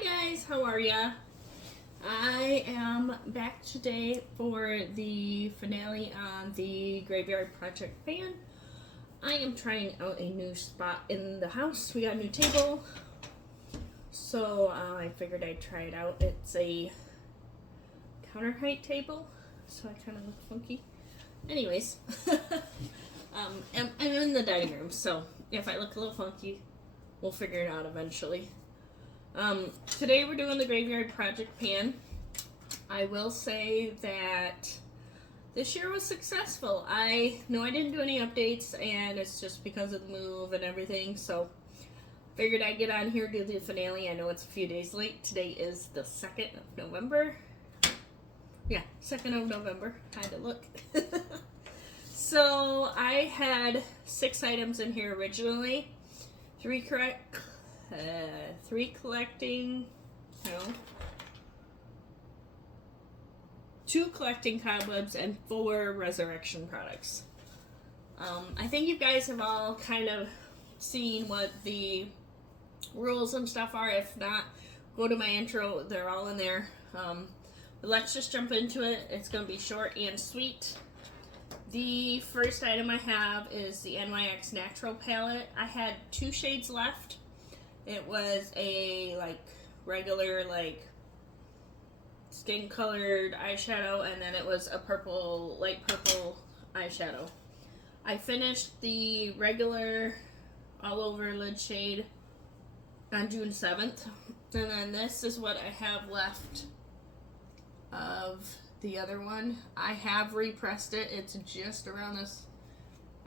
Hi guys, how are ya? I am back today for the finale on the Graveyard Project fan. I am trying out a new spot in the house. We got a new table, so I figured I'd try it out. It's a counter height table, so I kind of look funky. Anyways, I'm in the dining room, so if I look a little funky, we'll figure it out eventually. Today we're doing the Graveyard Project pan. I will say that this year was successful. I know I didn't do any updates, and it's just because of the move and everything, so figured I'd get on here, do the finale. I know it's a few days late. Today is the 2nd of November. Yeah, 2nd of November. Had to look. So I had 6 items in here originally. 3 collecting, no, 2 collecting cobwebs and 4 resurrection products. I think you guys have all kind of seen what the rules and stuff are. If not, go to my intro, they're all in there. But let's just jump into it. It's going to be short and sweet. The first item I have is the NYX Natural Palette. I had 2 shades left. It was a regular skin colored eyeshadow, and then it was a light purple eyeshadow. I finished the regular all over lid shade on June 7th, and then this is what I have left of the other one. I have repressed it. It's just around this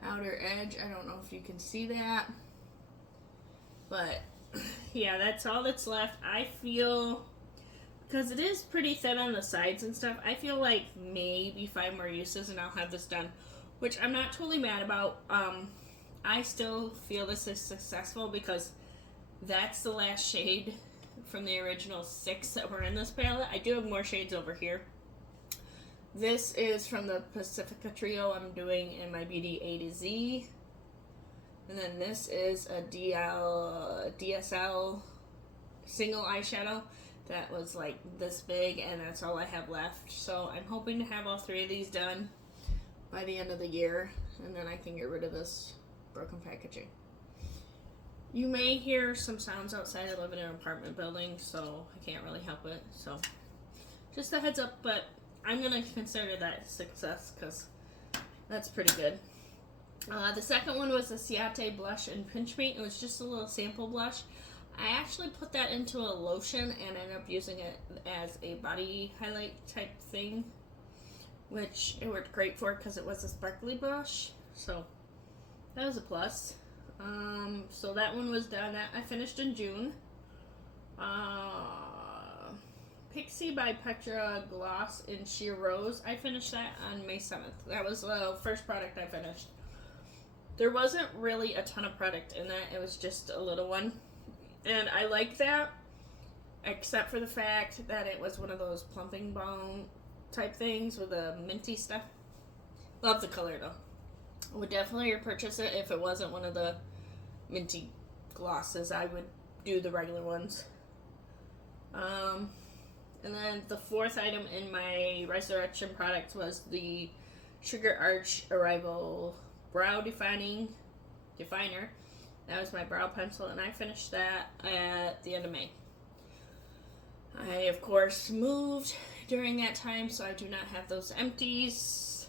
outer edge. I don't know if you can see that, but yeah, that's all that's left. I feel, because it is pretty thin on the sides and stuff, I feel like maybe 5 more uses and I'll have this done, which I'm not totally mad about. I still feel this is successful because that's the last shade from the original 6 that were in this palette. I do have more shades over here. This is from the Pacifica Trio I'm doing in my Beauty A to Z. And then this is a DSL single eyeshadow that was like this big, and that's all I have left. So I'm hoping to have all 3 of these done by the end of the year, and then I can get rid of this broken packaging. You may hear some sounds outside. I live in an apartment building, so I can't really help it. So just a heads up, but I'm going to consider that a success because that's pretty good. The second one was the Ciate Blush and Pinch Me. It was just a little sample blush. I actually put that into a lotion and ended up using it as a body highlight type thing, which it worked great for because it was a sparkly blush. So that was a plus. So that one was done. That I finished in June. Pixie by Petra Gloss in Sheer Rose. I finished that on May 7th. That was the first product I finished. There wasn't really a ton of product in that. It was just a little one. And I like that, except for the fact that it was one of those plumping balm type things with the minty stuff. Love the color though. I would definitely repurchase it if it wasn't one of the minty glosses. I would do the regular ones. And then the 4th item in my resurrection product was the Sugar Arch Arrival Brow Definer. That was my brow pencil, and I finished that at the end of May. I, of course, moved during that time, so I do not have those empties,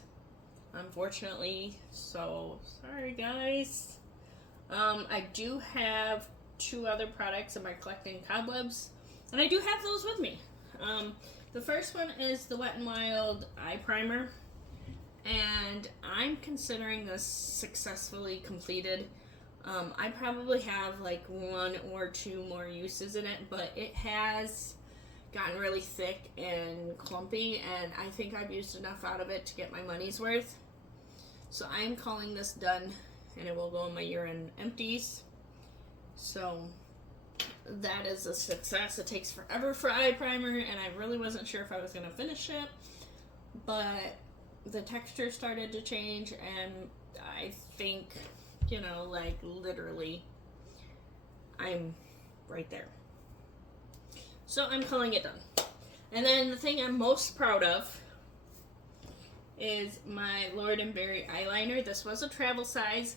unfortunately. So, sorry, guys. I do have 2 other products in my collecting cobwebs, and I do have those with me. The first one is the Wet n Wild Eye Primer, and I'm considering this successfully completed. I probably have like 1 or 2 more uses in it, but it has gotten really thick and clumpy, and I think I've used enough out of it to get my money's worth. So I'm calling this done, and it will go in my year-end empties. So that is a success. It takes forever for eye primer, and I really wasn't sure if I was going to finish it, but the texture started to change, and I think, literally I'm right there. So I'm calling it done. And then the thing I'm most proud of is my Lord & Berry eyeliner. This was a travel size,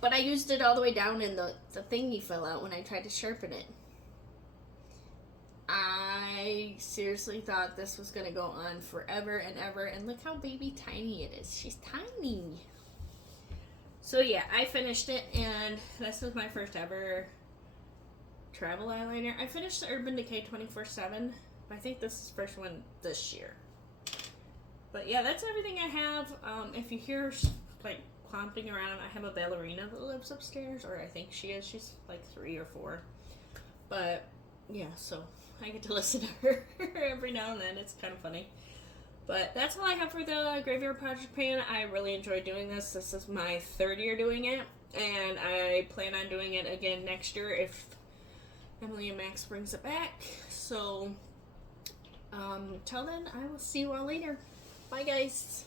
but I used it all the way down and the thingy fell out when I tried to sharpen it. I seriously thought this was going to go on forever and ever, and look how baby tiny it is. She's tiny. So yeah, I finished it, and this was my first ever travel eyeliner. I finished the Urban Decay 24/7, but I think this is the first one this year. But yeah, that's everything I have. If you hear like clomping around, I have a ballerina that lives upstairs, or I think she is. She's like 3 or 4. But yeah, so I get to listen to her every now and then. It's kind of funny. But that's all I have for the Graveyard Project Pan. I really enjoyed doing this. This is my 3rd year doing it, and I plan on doing it again next year if Emily and Max brings it back. So, till then, I will see you all later. Bye, guys.